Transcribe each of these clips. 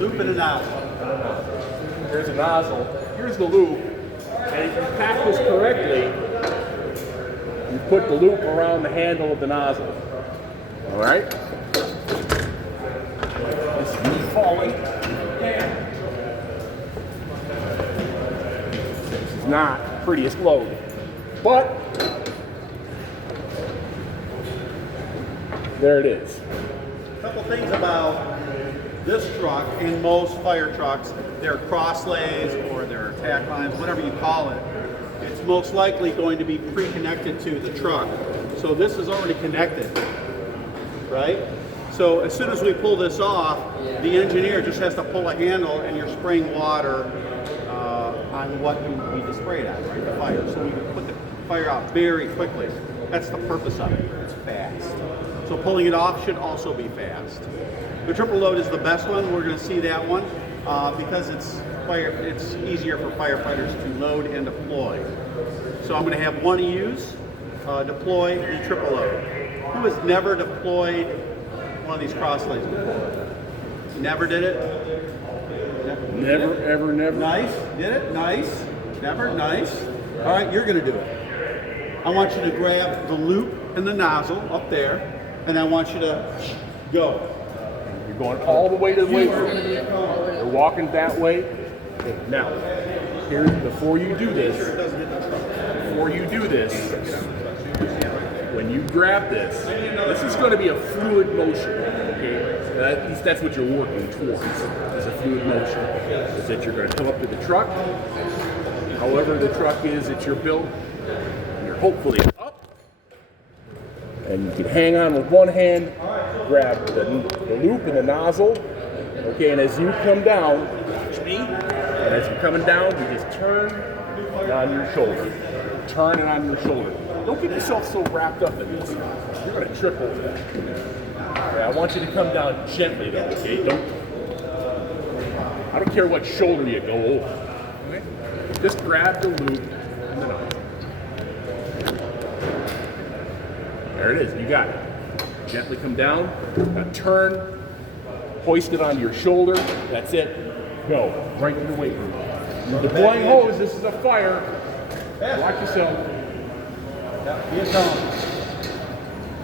Loop and a nozzle. Here's a nozzle. Here's the loop. And if you pack this correctly, you put the loop around the handle of the nozzle. All right? This is me falling. This is not the prettiest load, but there it is. A couple things about this truck and most fire trucks, they're cross lays or they're tack lines, whatever you call it. It's most likely going to be pre-connected to the truck. So this is already connected, right? So as soon as we pull this off, the engineer just has to pull a handle and you're spraying water on what you need to spray it on, right? The fire. So we can put the fire out very quickly. That's the purpose of it. It's fast. So pulling it off should also be fast. The triple load is the best one. We're going to see that one because it's easier for firefighters to load and deploy. So I'm going to have one of yous deploy the triple load. Who has never deployed one of these cross lays before? Never did it? Never, ever, never. Nice. Did it? Nice. Never? Nice. All right, you're going to do it. I want you to grab the loop and the nozzle up there, and I want you to go. You're going all the way to the weight room. You're walking that way. Now, before you do this, when you grab this is going to be a fluid motion. Okay, at least that's what you're working towards. Is a fluid motion. Is that you're going to come up to the truck, however the truck is that you're built. You're hopefully up, and you can hang on with one hand, grab the loop and the nozzle. Okay, and as you come down, watch me. And as you're coming down, you just turn it on your shoulder. Turn it on your shoulder. Don't get yourself so wrapped up in this. You're going to trip over that. Okay, I want you to come down gently, though. Okay, I don't care what shoulder you go over. Okay? Just grab the loop and the nozzle. There it is. You got it. Gently come down. Now turn. Hoist it onto your shoulder. That's it. Go. Right to the weight room. You're deploying hose. This is a fire. Watch yourself.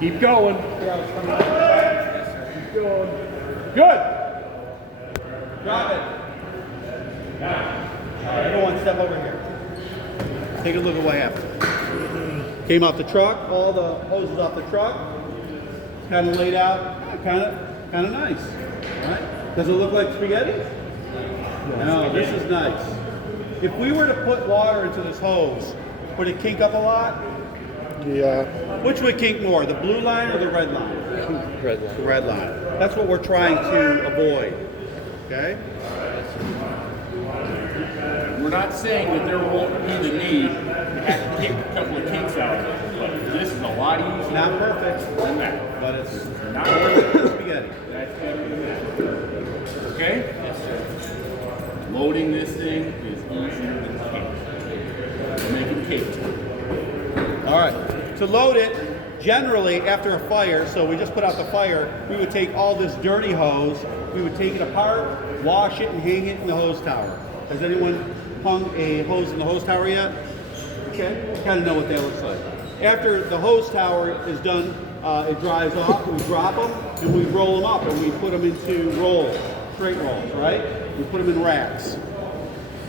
Keep going. Keep going. Good. Drop it. Everyone step over here. Take a look at what happened. Came off the truck, all the hoses off the truck. Kind of laid out, kind of nice. Right? Does it look like spaghetti? No, this is nice. If we were to put water into this hose, would it kink up a lot? Yeah. Which would kink more, the blue line or the red line? Red line. The red line. That's what we're trying to avoid. Okay? We're not saying that there won't be the need to have to kick a couple of kinks out of it, but this is a lot easier. Not perfect, than that. but it's Not perfect for spaghetti. That's better than that. Okay? Yes, sir. Loading this thing is easier than cake. We're making cake. All right. To load it, generally after a fire, so we just put out the fire, we would take all this dirty hose, we would take it apart, wash it, and hang it in the hose tower. Has anyone hung a hose in the hose tower yet? Okay, kind of know what that looks like. After the hose tower is done, it dries off, we drop them, and we roll them up, and we put them into rolls, straight rolls, right? We put them in racks.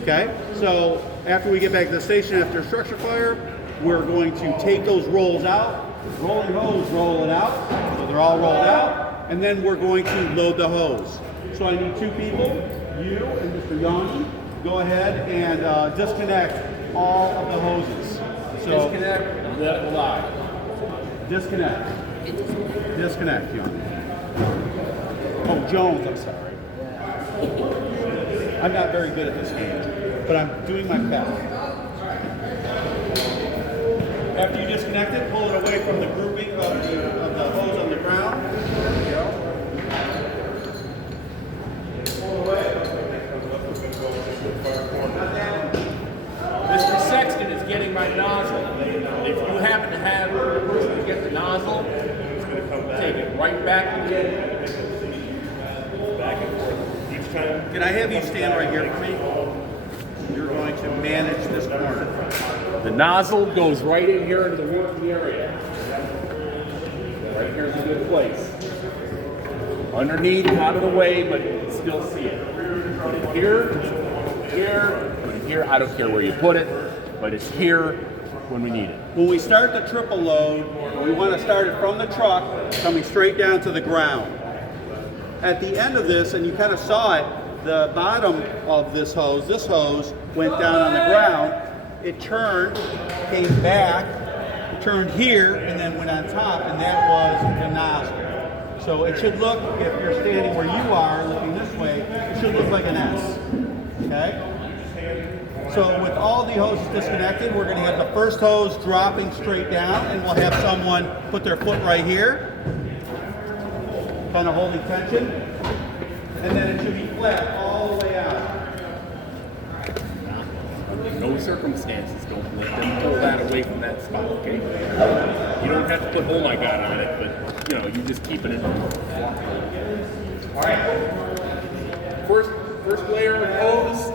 Okay, so after we get back to the station after a structure fire, we're going to take those rolls out, rolling hose, roll it out, so they're all rolled out, and then we're going to load the hose. So I need two people, you and Mr. Yanni, go ahead and disconnect all of the hoses. So Disconnect and let it lie. disconnect. Disconnect, Yanni. Oh, Jones, I'm sorry. I'm not very good at this game, but I'm doing my best. After you disconnect it, pull it away from the grouping of the hose on the ground. There we go. Pull away. Mr. Sexton is getting my nozzle. If you happen to have a person to get the nozzle, take it right back again. Back and forth. Each Can I have you stand right here for me? You're going to manage this corner. The nozzle goes right in here into the working area. Right here's a good place. Underneath, out of the way, but you can still see it. Put it here, here, put it here. I don't care where you put it, but it's here when we need it. When we start the triple load, we want to start it from the truck, coming straight down to the ground. At the end of this, and you kind of saw it, the bottom of this hose went down on the ground. It turned, came back, it turned here, and then went on top, and that was the nozzle. So it should look, if you're standing where you are, looking this way, it should look like an S. Okay? So with all the hoses disconnected, we're going to have the first hose dropping straight down, and we'll have someone put their foot right here, kind of holding tension, and then it should be flat all the way out. Under no circumstances don't let them pull that away from that spot, okay? You don't have to put oh my god on it, but you know, you just keep it in. Alright. First layer of hose.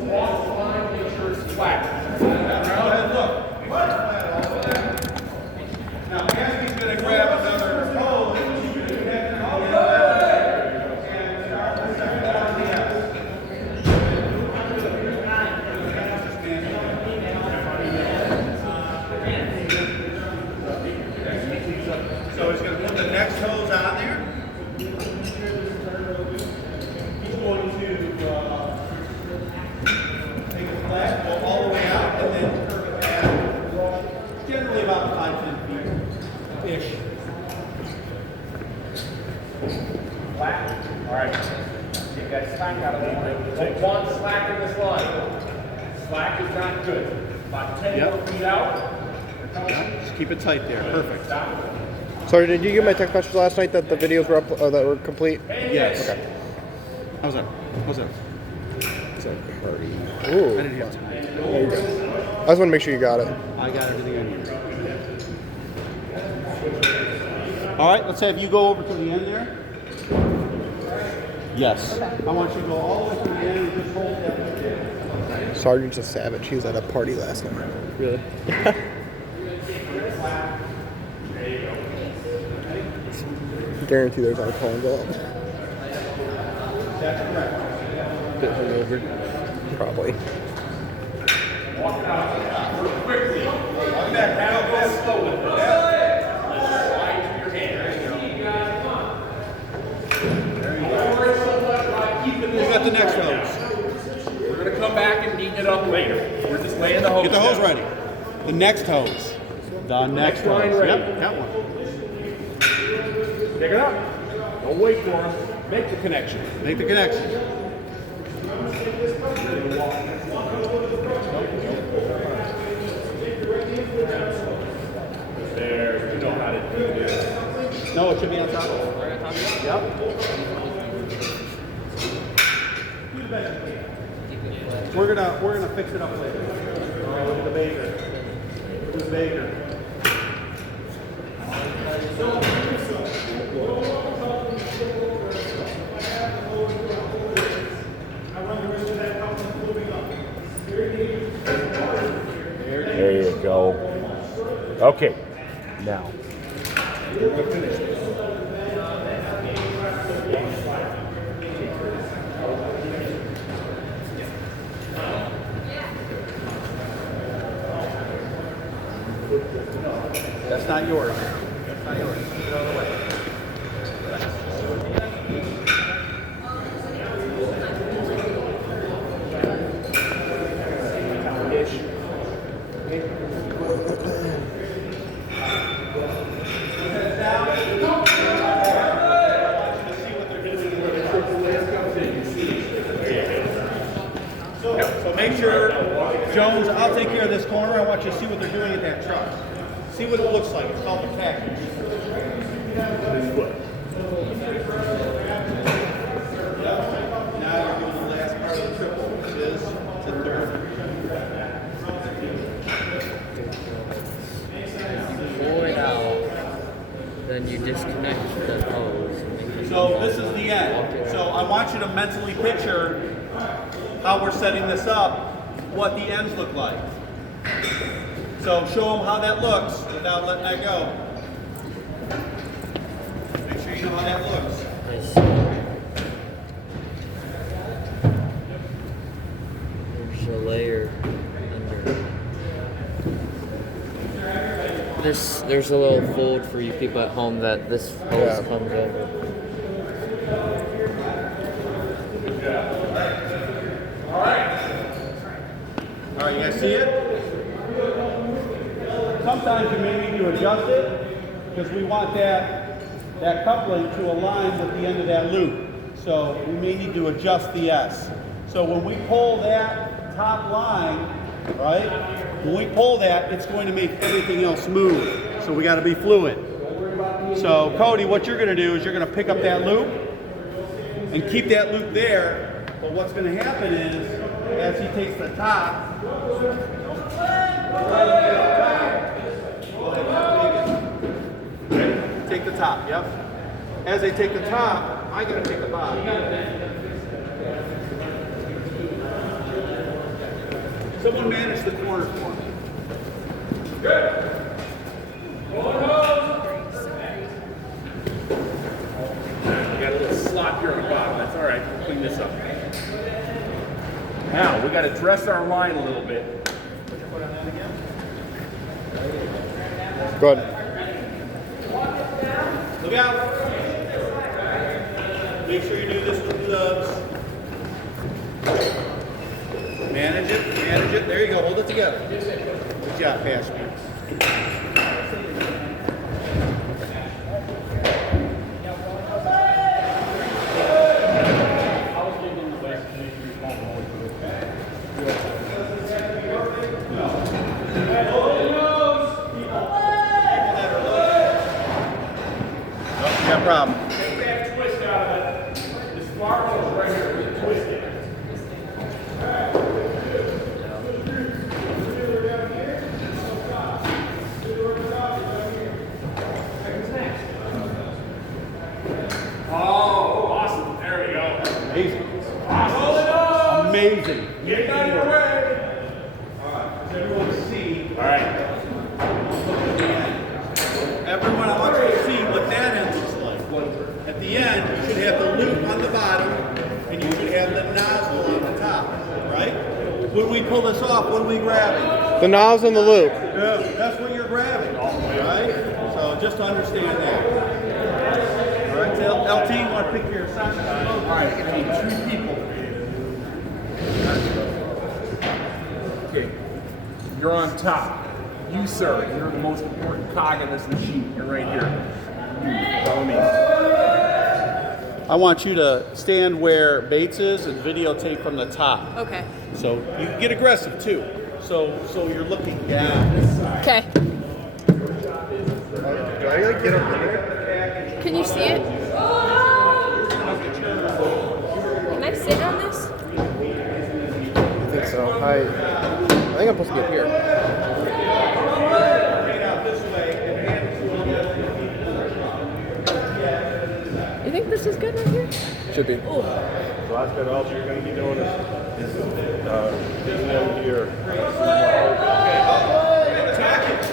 Walk the line, make sure it's flat. Now look. Now Anthony's going to grab another hose. So he's going to put the next hose on there. He's going to take it flat, go all the way out, and then curve it back. Generally about 5-10 feet-ish. Flat. Alright. Get that slack out a little bit. Don't want slack in this line. Slack is not good. About 10 more feet out. Just keep it tight there. Perfect. Sorry, did you get my text message last night that the videos were up, that were complete? Yes. Okay. How's that? How's that? Ooh. I didn't have time. There you go. I just want to make sure you got it. I got everything I need. All right, let's have you go over to the end there. Yes. I want you to go all the way to the end and just hold that right there. Sergeant's a savage. He was at a party last night. Really? Guarantee there's alcohol involved. That's correct. Bit hungover. Probably. Walk back real slow with it. Who's got the next hose? We're going to come back and neaten it up later. We're just laying the hose Get the hose down. ready. The next hose. The next line hose. ready. Yep, got one. Pick it up. Don't wait for him. Make the connection. Make the connection. There, you know how to do this. No, it should be on top. Yep. We're gonna fix it up later. All right, look at the baker. Who's the baker? There you go. Okay, now. We're going to finish this. That's not yours. That's not yours. Keep it out of the way. So make sure, Jones, I'll take care of this corner. I want you to see what they're doing at that truck. See what it looks like. It's called the package. Now you're doing the last part of the triple, which is to third. Pull it out, then you disconnect the hose. So this is the end. So I want you to mentally picture how we're setting this up, what the ends look like. So show them how that looks without letting that go. Make sure you know how that looks. Nice. There's a layer under. There's a little fold for you people at home that this hose comes over. All right, you guys see it? Sometimes you may need to adjust it because we want that coupling to align with the end of that loop. So we may need to adjust the S. So when we pull that top line, right? When we pull that, it's going to make everything else move. So we got to be fluid. So Cody, what you're going to do is you're going to pick up that loop and keep that loop there. But what's going to happen is, as he takes the top, take the top, yep. As they take the top, I gotta take the bottom. Someone manage the corner for me. Good. We got a little slop here on the bottom. That's all right. We'll clean this up. Now, we got to dress our line a little bit. Good. Look out. Make sure you do this with gloves. Manage it, there you go, hold it together. Good job, pass me. No problem. Take that twist out of it. This bar goes right here. Twist it. Oh, awesome. There we go. Amazing. Awesome. Amazing. Get out of your way. Alright, does everyone see? All right. Everyone, I want you to see what that end looks like. At the end, you should have the loop on the bottom, and you should have the nozzle on the top, right? When we pull this off, what are we grabbing? The nozzle and the loop. Yeah, that's what you're grabbing, right? So just to understand that. All right, so LT, you want to pick your assignment? All right. I need 2 people. Okay. You're on top. You, sir, you're the most important cog in this machine. You're right here. You, follow me. I want you to stand where Bates is and videotape from the top. Okay. So you can get aggressive too. So you're looking down. Okay. Do I like get up there? Can you see it? Can I sit on this? I think so. I think I'm supposed to get here. You think this is good right here? Should be. So that's good. All you're going to be doing is getting into your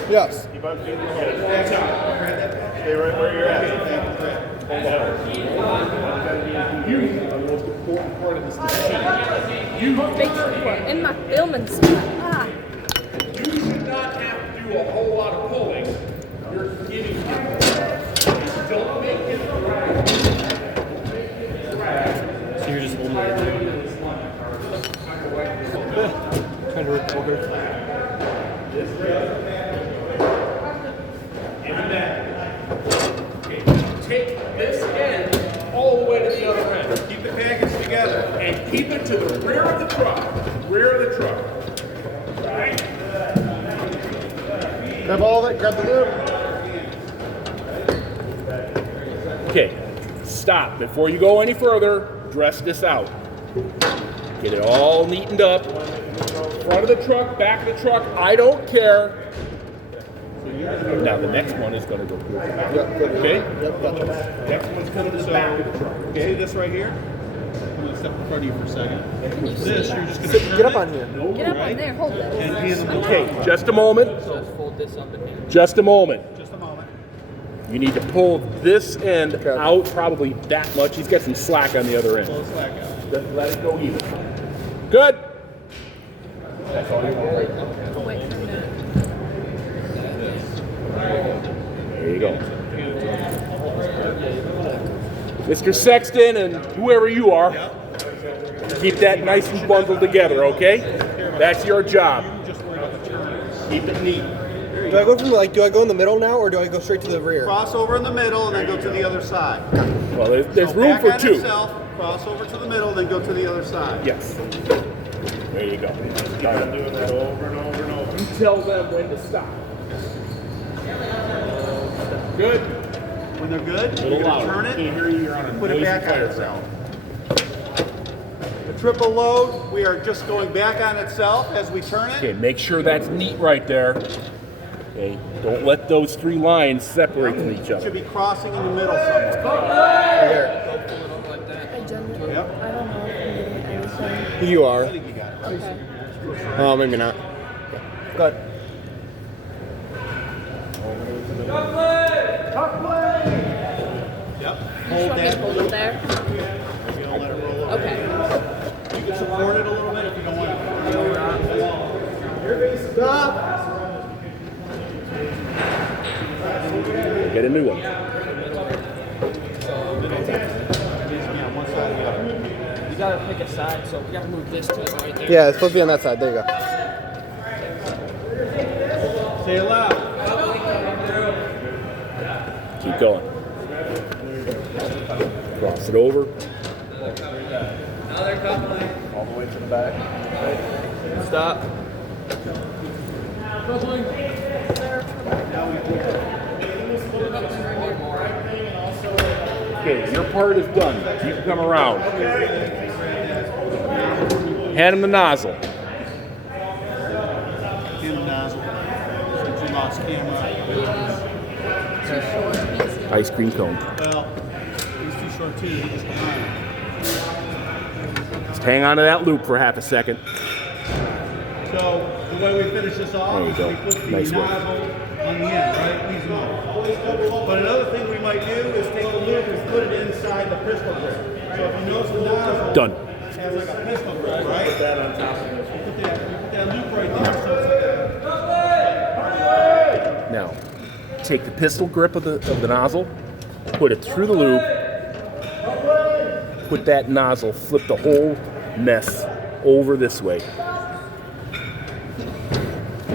Yes. keep on feeding the hole. Stay right where you're at. Hold the hole. You are the most important part of this machine. You Make sure in my filming spot. Ah. You should not have to do a whole lot of pulling. You're getting him. Don't make him drag. So you're just holding it there. Trying to record. Even that. Okay. Take this end all the way to the other end. Keep the package together. And keep it to the rear of the truck. Rear of the truck. Right? Grab all of it, grab the loop. Okay, stop. Before you go any further, dress this out. Get it all neatened up. Front of the truck, back of the truck, I don't care. So you're Now the next one is going to go towards the back. Okay? Yep, gotcha. Next one's coming to the back of the truck. See this right here? I'm gonna step in front of you for a second. This, you're just gonna Sit, turn get up it on here. Get up on there. Hold it. and hand them Okay, just a moment. Just fold this up in here. Just a moment. Just a moment. You need to pull this end Okay. out probably that much. He's got some slack on the other end. Pull the slack out. Just let it go even. Good. That's all you want right now. Oh, wait, I'm not. There you go. Mr. Sexton and whoever you are, keep that nice and bundled together, okay? That's your job. Keep it neat. Do I go from do I go in the middle now, or do I go straight to the rear? Cross over in the middle and then go to the other side. Well, there's So room back for on two. Itself, cross over to the middle, then go to the other side. Yes. There you go. Keep on doing that over and over and over. You tell them when to stop. Good. When they're good, A you're little gonna louder. turn Can't it, hear you. You're on a put it noisy back on fire itself. The triple load, we are just going back on itself as we turn Okay, it. make sure that's neat right there. Okay, don't let those three lines separate from each Should other. be crossing in the middle somewhere. I genuinely, Yep. I don't know if I'm getting anything. You are. I think you got it. Okay. Oh, maybe not. Good. Yep. You Hold just want me to that. hold it there? You don't let it roll over. Okay. You can support it a little bit if you don't want to. Stop. Get a new one. Yeah, one side or the other. You gotta pick a side, so we gotta move this to the right there. Yeah, it's supposed to be on that side. There you go. Say it loud. Keep going. Cross it over. All the way to the back. Stop. Okay, your part is done. You can come around. Hand him the nozzle. Hand nozzle. Since you lost camera. Too short. Easy. Ice cream cone. Well, he's too short too. He just behind. Just hang on to that loop for half a second. So the way we finish this off There you is go. we put the Nice work. nozzle on the end, right? Easy one. But another thing we might do is take the loop and put it inside the pistol grip. So if you notice the nozzle Done. has like a pistol grip, right? Put that on top of it. You put that loop right there, so it's like Now, take the pistol grip of the nozzle, put it through the loop, put that nozzle, flip the whole mess over this way.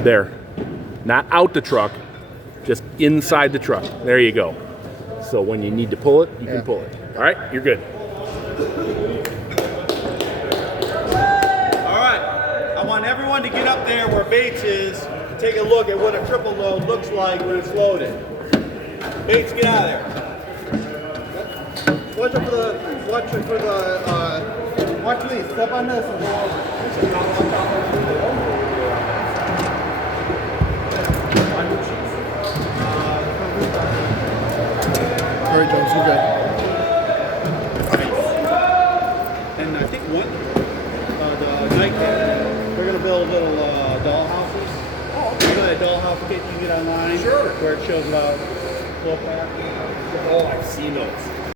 There. Not out the truck, just inside the truck. There you go. So when you need to pull it, you can pull it. All right, you're good. All right, I want everyone to get up there where Bates is and take a look at what a triple load looks like when it's loaded. Bates, get out of there. Watch out for the. Watch these. Step on this and go over. All right, Jones, you're good. And I think the night they're going to build little doll houses. You know that dollhouse kit you get online? Sure. Where it shows about flow path? Oh, I've seen those.